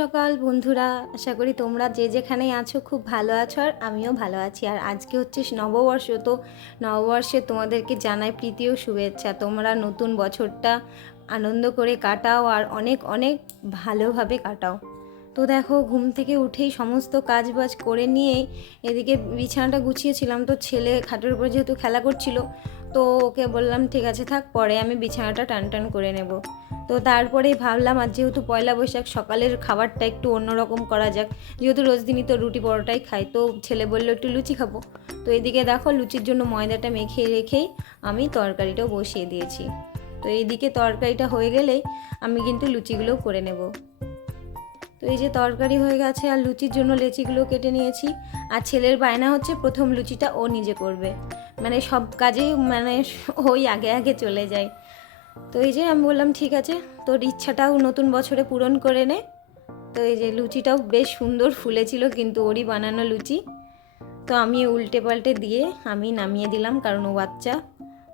সকাল বন্ধুরা, আশা করি তোমরা যে যেখানেই আছো খুব ভালো আছো আর আমিও ভালো আছি। আর আজকে হচ্ছে নববর্ষ, তো নববর্ষে তোমাদেরকে জানাই প্রীতি ও শুভেচ্ছা। তোমরা নতুন বছরটা আনন্দ করে কাটাও আর অনেক অনেক ভালোভাবে কাটাও। তো দেখো, ঘুম থেকে উঠেই সমস্ত কাজ বাজ করে নিয়েই এদিকে বিছানাটা গুছিয়েছিলাম। তো ছেলে খাটের উপর যেহেতু খেলা করছিল, তো ওকে বললাম ঠিক আছে থাক, পরে আমি বিছানাটা টান টান করে নেব। তো তারপরেই ভাবলাম আজ যেহেতু পয়লা বৈশাখ, সকালের খাবারটা একটু অন্যরকম করা যাক। যেহেতু রোজ দিনই তো রুটি পরোটাই খাই, তো ছেলে বললো একটু লুচি খাবো। তো এদিকে দেখো, লুচির জন্য ময়দাটা মেখে রেখেই আমি তরকারিটাও বসিয়ে দিয়েছি। তো এইদিকে তরকারিটা হয়ে গেলেই আমি কিন্তু লুচিগুলোও করে নেব। তো এই যে তরকারি হয়ে গেছে আর লুচির জন্য লেচিগুলো কেটে নিয়েছি। আর ছেলের বায়না হচ্ছে প্রথম লুচিটা ও নিজে করবে, মানে সব কাজেই মানে ওই আগে আগে চলে যায়। তো এই যে আমি বললাম ঠিক আছে, তোর ইচ্ছাটাও নতুন বছরে পূরণ করে নে। তো এই যে লুচিটাও বেশ সুন্দর ফুলেছিল, কিন্তু ওরই বানানো লুচি। তো আমি উল্টে পাল্টে দিয়ে আমি নামিয়ে দিলাম, কারণ ও বাচ্চা।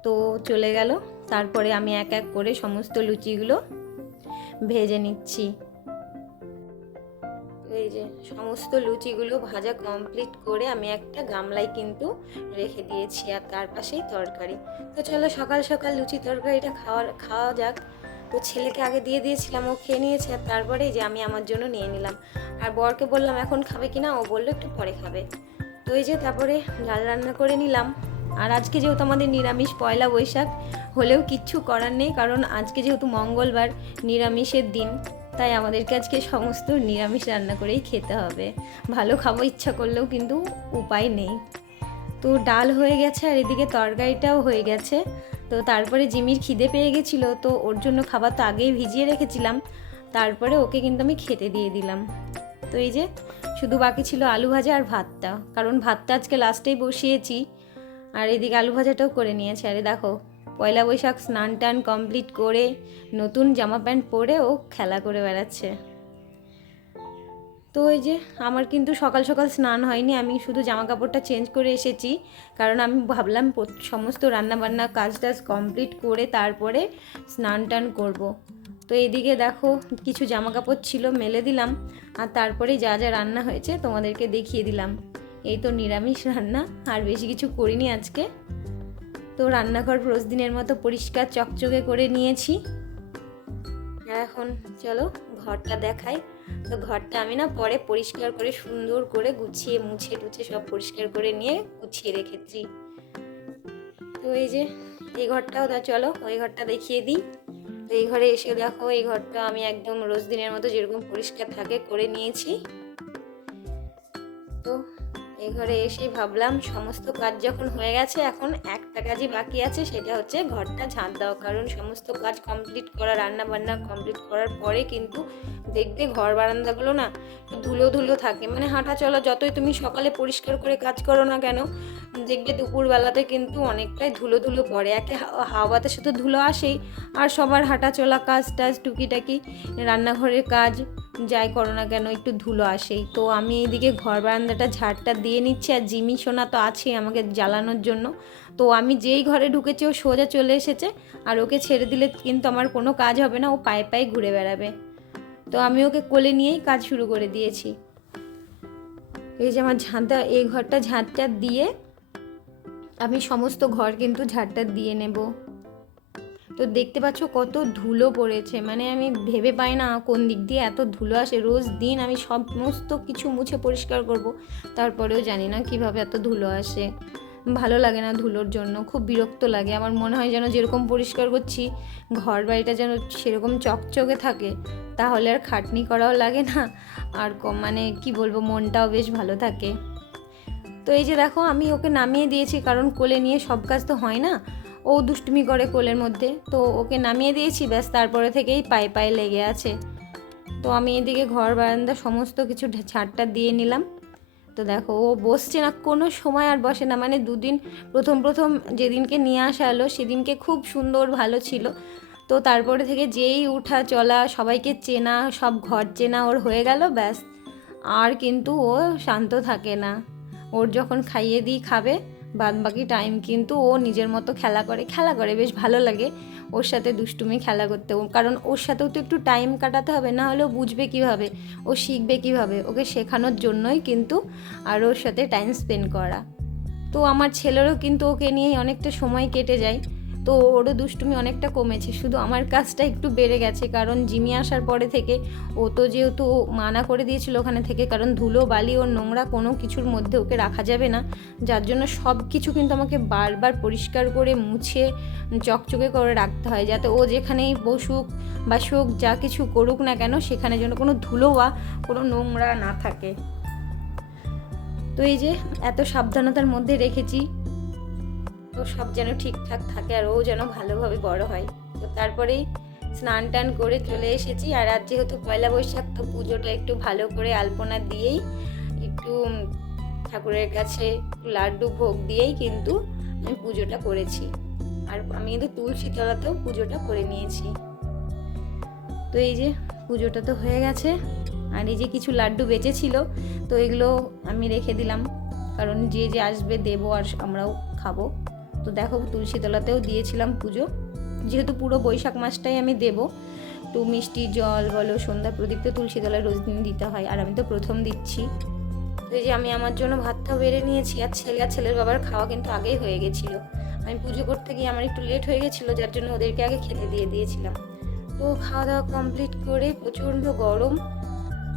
তো চলে গেল। তারপরে আমি এক এক করে সমস্ত লুচিগুলো ভেজে নিচ্ছি। এই যে সমস্ত লুচিগুলো ভাজা কমপ্লিট করে আমি একটা গামলায় কিন্তু রেখে দিয়েছি, আর তার পাশেই তরকারি। তো চলো সকাল সকাল লুচি তরকারিটা খাওয়া যাক। তো ছেলেকে আগে দিয়ে দিয়েছিলাম, ও খেয়ে নিয়েছে, আর তারপরেই যে আমি আমার জন্য নিয়ে নিলাম। আর বরকে বললাম এখন খাবে কিনা, ও বললো একটু পরে খাবে। তো এই যে তারপরে ডাল রান্না করে নিলাম। আর আজকে যেহেতু আমাদের নিরামিষ পয়লা বৈশাখ, হলেও কিচ্ছু করার নেই, কারণ আজকে যেহেতু মঙ্গলবার, নিরামিষের দিন, তাই আমাদেরকে আজকে সমস্ত নিরামিষ রান্না করেই খেতে হবে। ভালো খাবো ইচ্ছা করলেও কিন্তু উপায় নেই। তো ডাল হয়ে গেছে আর এদিকে তরকারিটাও হয়ে গেছে। তো তারপরে জিমির খিদে পেয়ে গেছিলো, তো ওর জন্য খাবার তো আগেই ভিজিয়ে রেখেছিলাম। তারপরে ওকে কিন্তু আমি খেতে দিয়ে দিলাম। তো এই যে শুধু বাকি ছিল আলু ভাজা আর ভাতটা, কারণ ভাতটা আজকে লাস্টেই বসিয়েছি। আর এদিকে আলু ভাজাটাও করে নিয়েছে। আরে দেখো, পয়লা বৈশাখ স্নান টান কমপ্লিট করে নতুন জামা প্যান্ট পরে ও খেলা করে বেড়াচ্ছে। তো এই যে আমার কিন্তু সকাল সকাল স্নান হয়নি, আমি শুধু জামা কাপড়টা চেঞ্জ করে এসেছি, কারণ আমি ভাবলাম সমস্ত রান্নাবান্না কাজ টাজ কমপ্লিট করে তারপরে স্নান টান করব। তো এইদিকে দেখো, কিছু জামা কাপড় ছিল মেলে দিলাম, আর তারপরে যা যা রান্না হয়েছে তোমাদেরকে দেখিয়ে দিলাম। এই তো নিরামিষ রান্না, আর বেশি কিছু করিনি আজকে। তো রান্নাঘর রোজ দিনের মতো পরিষ্কার চকচকে করে নিয়েছি। এখন চলো ঘরটা দেখাই। তো ঘরটা আমি না পরে পরিষ্কার করে সুন্দর করে গুছিয়ে মুছে টুছে সব পরিষ্কার করে নিয়ে গুছিয়ে রেখেছি। তো এই যে এই ঘরটাও চলো ওই ঘরটা দেখিয়ে দিই। তো এই ঘরে এসে দেখো, এই ঘরটা আমি একদম রোজ দিনের মতো যেরকম পরিষ্কার থাকে করে নিয়েছি। তো এই ঘরে এসেই ভাবলাম সমস্ত কাজ যখন হয়ে গেছে, এখন একটা কাজই বাকি আছে, সেটা হচ্ছে ঘরটা ঝাঁট দেওয়া। কারণ সমস্ত কাজ কমপ্লিট করা, রান্না বান্না কমপ্লিট করার পরে কিন্তু দেখবে ঘর বারান্দাগুলো না ধুলো ধুলো থাকে। মানে হাঁটা চলা যতই তুমি সকালে পরিষ্কার করে কাজ করো না কেন, দেখবে দুপুরবেলাতে কিন্তু অনেকটাই ধুলো ধুলো পড়ে। একে হাওয়াতে শুধু ধুলো আসেই, আর সবার হাঁটা চলা কাজ টাজ টুকিটাকি রান্নাঘরের কাজ যাই করো না কেন একটু ধুলো আসেই। তো আমি এইদিকে ঘর বারান্দাটা ঝাড়টা দিয়ে নিচ্ছি, আর জিমি সোনা তো আছেই আমাকে জ্বালানোর জন্য। তো আমি যেই ঘরে ঢুকেছি ও সোজা চলে এসেছে, আর ওকে ছেড়ে দিলে কিন্তু আমার কোনো কাজ হবে না, ও পায়ে পায়ে ঘুরে বেড়াবে। তো আমি ওকে কোলে নিয়েই কাজ শুরু করে দিয়েছি। এই যে আমার ঝাঁটা, এই ঘরটা ঝাঁটটা দিয়ে আমি সমস্ত ঘর কিন্তু ঝাঁটটা দিয়ে নেব। তো দেখতে পাচ্ছ কত ধুলো পড়েছে, মানে আমি ভেবে পাই না কোন দিক দিয়ে এত ধুলো আসে। রোজ দিন আমি সমস্ত কিছু মুছে পরিষ্কার করব, তারপরেও জানি না কিভাবে এত ধুলো আসে। ভালো লাগে না ধুলোর জন্য, খুব বিরক্ত লাগে। আমার মনে হয় যেন যেরকম পরিষ্কার করছি ঘর বাড়িটা যেন সেরকম চকচকে থাকে, তাহলে আর খাটনি করাও লাগে না, আর মানে কি বলবো, মনটাও বেশ ভালো থাকে। তো এই যে দেখো, আমি ওকে নামিয়ে দিয়েছি, কারণ কোলে নিয়ে সব কাজ তো হয় না, ও দুষ্টুমি করে কোলের মধ্যে। তো ওকে নামিয়ে দিয়েছি, ব্যাস তারপরে থেকেই পায়ে পায়ে লেগে আছে। তো আমি এদিকে ঘর বারান্দা সমস্ত কিছু ঝাড়টা দিয়ে নিলাম। তো দেখো, ও বসছে না, কোনো সময় আর বসে না। মানে দুদিন প্রথম প্রথম যেদিনকে নিয়ে আসা হলো সেদিনকে খুব সুন্দর ভালো ছিল। তো তারপরে থেকে যেই উঠা চলা, সবাইকে চেনা, সব ঘর চেনা ওর হয়ে গেল, ব্যাস আর কিন্তু ও শান্ত থাকে না। ওর যখন খাইয়ে দিই খাবে, বাদ বাকি টাইম কিন্তু ও নিজের মতো খেলা করে বেশ ভালো লাগে ওর সাথে দুষ্টুমি খেলা করতে। কারণ ওর সাথেও তো একটু টাইম কাটাতে হবে, না হলেও বুঝবে কীভাবে, ও শিখবে কীভাবে, ওকে শেখানোর জন্যই কিন্তু আর ওর সাথে টাইম স্পেন্ড করা। তো আমার ছেলেরও কিন্তু ওকে নিয়ে অনেকটা সময় কেটে যায়, তো ওরও দুষ্টুমি অনেকটা কমেছে, শুধু আমার কাজটা একটু বেড়ে গেছে। কারণ জিমি আসার পরে থেকে ও তো যেহেতু মানা করে দিয়েছিল ওখানে থেকে, কারণ ধুলো বালি ও নোংরা কোনো কিছুর মধ্যে ওকে রাখা যাবে না, যার জন্য সব কিছু কিন্তু আমাকে বারবার পরিষ্কার করে মুছে চকচকে করে রাখতে হয়, যাতে ও যেখানেই বসুক বা শোক যা কিছু করুক না কেন সেখানে যেন কোনো ধুলো বা কোনো নোংরা না থাকে। তো এই যে এত সাবধানতার মধ্যে রেখেছি, তো সব যেন ঠিকঠাক থাকে আর ও যেন ভালোভাবে বড় হয়। তো তারপরেই স্নান টান করে চলে এসেছি। আর আজ যেহেতু পয়লা বৈশাখ, তো পুজোটা একটু ভালো করে আলপনা দিয়েই একটু ঠাকুরের কাছে লাড্ডু ভোগ দিয়েই কিন্তু আমি পুজোটা করেছি। আর আমি কিন্তু তুলসী তলাতেও পুজোটা করে নিয়েছি। তো এই যে পুজোটা তো হয়ে গেছে, আর এই যে কিছু লাড্ডু বেঁচেছিল, তো এগুলো আমি রেখে দিলাম, কারণ যে যে আসবে দেবো আর আমরাও খাবো। তো দেখো তুলসীতলাতেও দিয়েছিলাম পুজো, যেহেতু পুরো বৈশাখ মাসটাই আমি দেবো। একটু মিষ্টি জল বলো, সন্ধ্যা প্রদীপ তো তুলসীতলায় রোজ দিন দিতে হয়, আর আমি তো প্রথম দিচ্ছি। তো এই যে আমি আমার জন্য ভাতটাও বেড়ে নিয়েছি, আর ছেলের বাবার খাওয়া কিন্তু আগেই হয়ে গেছিলো। আমি পুজো করতে গিয়ে আমার একটু লেট হয়ে গেছিলো, যার জন্য ওদেরকে আগে খেতে দিয়ে দিয়েছিলাম। তো খাওয়া দাওয়া কমপ্লিট করে প্রচণ্ড গরম,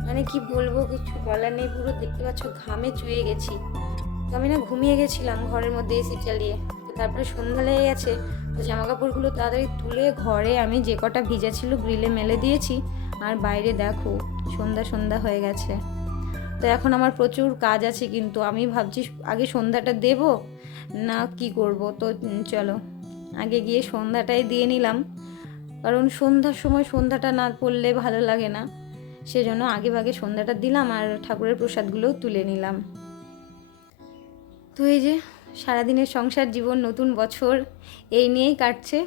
মানে কি বলবো কিছু বলার নেই, পুরো দেখতে পাচ্ছ ঘামে চুয়ে গেছি। তো আমি না ঘুমিয়ে গেছিলাম ঘরের মধ্যে এসি চালিয়ে। তো তারপরে সন্ধ্যা লেগে গেছে, তো জামা কাপড়গুলো তাড়াতাড়ি তুলে ঘরে আমি যে কটা ভিজা ছিল গ্রিলে মেলে দিয়েছি, আর বাইরে দেখো সন্ধ্যা হয়ে গেছে। তো এখন আমার প্রচুর কাজ আছে, কিন্তু আমি ভাবছি আগে সন্ধ্যাটা দেব না কি করব। তো চলো আগে গিয়ে সন্ধ্যাটাই দিয়ে নিলাম, কারণ সন্ধ্যার সময় সন্ধ্যাটা না করলে ভালো লাগে না, সেজন্য আগে ভাগে সন্ধ্যাটা দিলাম আর ঠাকুরের প্রসাদগুলোও তুলে নিলাম। তো এই যে সারাদিনের সংসার জীবন, নতুন বছর এই নিয়েই কাটছে।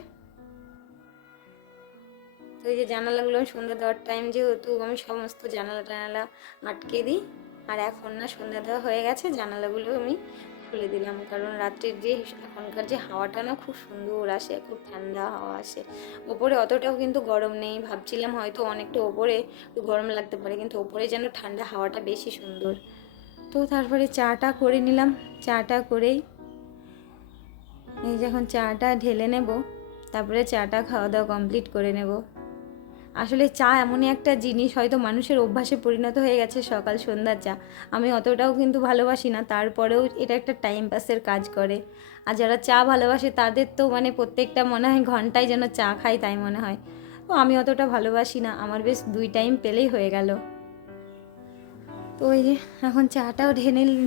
তো এই যে জানালাগুলো সন্ধ্যা দেওয়ার টাইম যেহেতু আমি সমস্ত জানালা আটকে দিই, আর এখন না সন্ধ্যা দেওয়া হয়ে গেছে জানালাগুলো আমি খুলে দিলাম, কারণ রাত্রের যে এখনকার যে হাওয়াটা না খুব সুন্দর আসে, খুব ঠান্ডা হাওয়া আসে। ওপরে অতটাও কিন্তু গরম নেই, ভাবছিলাম হয়তো অনেকটা ওপরে গরম লাগতে পারে, কিন্তু ওপরে যেন ঠান্ডা হাওয়াটা বেশি সুন্দর। তো তারপরে চাটা করে নিলাম, চাটা করেই এই যখন চাটা ঢেলে নেব, তারপরে চাটা খাওয়া দাওয়া কমপ্লিট করে নেব। আসলে চা এমনই একটা জিনিস, হয়তো মানুষের অভ্যাসে পরিণত হয়ে গেছে সকাল সন্ধ্যার চা। আমি অতটাও কিন্তু ভালোবাসি না, তারপরেও এটা একটা টাইম পাসের কাজ করে। আর যারা চা ভালোবাসে তাদের তো মানে প্রত্যেকটা মনে হয় ঘন্টায় যেন চা খাই তাই মনে হয়। তো আমি অতটা ভালোবাসি না, আমার বেশ 2 টাইম পেলেই হয়ে গেল। তো ওই যে এখন চাটাও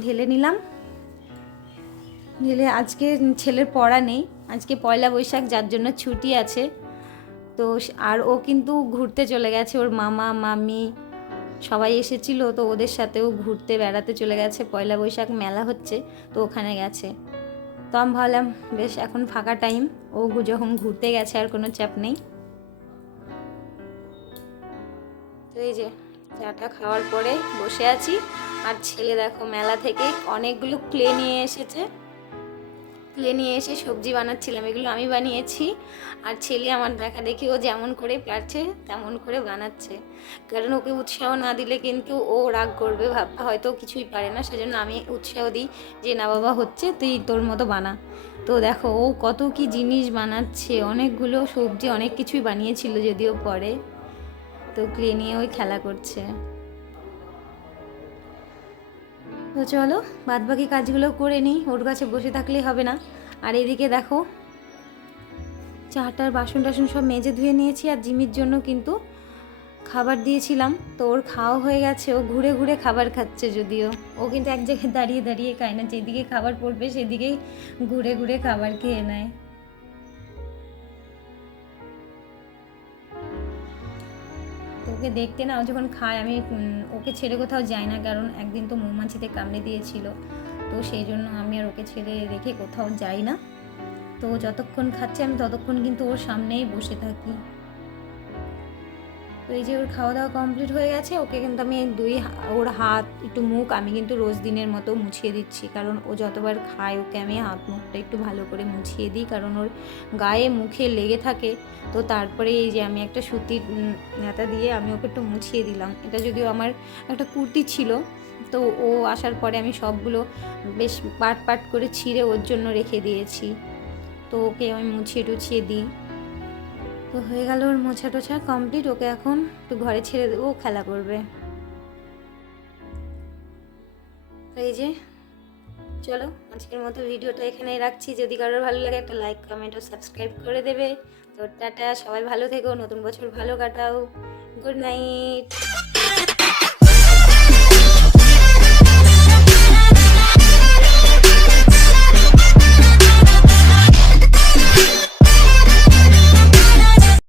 ঢেলে নিলাম। ঢেলে আজকে ছেলের পড়া নেই, আজকে পয়লা বৈশাখ, যার জন্য ছুটি আছে। তো আর ও কিন্তু ঘুরতে চলে গেছে, ওর মামা মামি সবাই এসেছিল, তো ওদের সাথেও ঘুরতে বেড়াতে চলে গেছে। পয়লা বৈশাখ মেলা হচ্ছে, তো ওখানে গেছে। তো আমি ভাবলাম বেশ এখন ফাঁকা টাইম, ও যখন ঘুরতে গেছে আর কোনো চাপ নেই। তো এই যে চাটা খাওয়ার পরে বসে আছি, আর ছেলে দেখো মেলা থেকে অনেকগুলো ক্লে নিয়ে এসেছে। ক্লে নিয়ে এসে সবজি বানাচ্ছিলাম, এগুলো আমি বানিয়েছি, আর ছেলে আমার দেখা দেখি ও যেমন করে পারছে তেমন করে বানাচ্ছে। কারণ ওকে উৎসাহ না দিলে কিন্তু ও রাগ করবে, ভাববে হয়তো কিছুই পারে না, সেজন্য আমি উৎসাহ দিই যে না বাবা হচ্ছে, তুই তোর মতো বানা। তো দেখো ও কত কি জিনিস বানাচ্ছে, অনেকগুলো সবজি অনেক কিছুই বানিয়েছিল যদিও পরে। তো ক্লে নিয়ে ওই খেলা করছে। তো চলো বাদবাকি কাজগুলো করে নিই, ওর কাছে বসে থাকলেই হবে না। আর এদিকে দেখো চাটার বাসন টাসন সব মেজে ধুয়ে নিয়েছি, আর জিমির জন্য কিন্তু খাবার দিয়েছিলাম, তো ওর খাওয়া হয়ে গেছে। ও ঘুরে ঘুরে খাবার খাচ্ছে, যদিও ও কিন্তু এক জায়গায় দাঁড়িয়ে খায় না, যেদিকে খাবার পড়বে সেদিকেই ঘুরে ঘুরে খাবার খেয়ে নেয়। তো ওকে দেখতে না, ও যখন খায় আমি ওকে ছেড়ে কোথাও যাই না, কারণ একদিন তো মৌমাছিতে কামড়ে দিয়েছিল, তো সেই জন্য আমি আর ওকে ছেড়ে রেখে কোথাও যাই না। তো যতক্ষণ খাচ্ছে আমি ততক্ষণ কিন্তু ওর সামনেই বসে থাকি। তো এই যে ওর খাওয়া দাওয়া কমপ্লিট হয়ে গেছে, ওকে কিন্তু আমি ওর হাত একটু মুখ আমি কিন্তু রোজ দিনের মতো মুছিয়ে দিচ্ছি, কারণ ও যতবার খায় ওকে আমি হাত মুখটা একটু ভালো করে মুছিয়ে দিই, কারণ ওর গায়ে মুখে লেগে থাকে। তো তারপরে এই যে আমি একটা সুতির নেতা দিয়ে আমি ওকে একটু মুছিয়ে দিলাম। এটা যদিও আমার একটা কুর্তি ছিল, তো ও আসার পরে আমি সবগুলো বেশ পাট পাট করে ছিঁড়ে ওর জন্য রেখে দিয়েছি। তো ওকে আমি মুছিয়ে টুছিয়ে দিই। তো হয়ে গেল ওর মোছা টোছা কমপ্লিট, ওকে এখন একটু ঘরে ছেড়ে দেবো, খেলা করবে। তো এই যে চলো আজকের মতো ভিডিওটা এখানেই রাখছি। যদি কারোর ভালো লাগে একটা লাইক কমেন্ট ও সাবস্ক্রাইব করে দেবে। তো টাটা, সবাই ভালো থেকো, নতুন বছর ভালো কাটাও, গুড নাইট।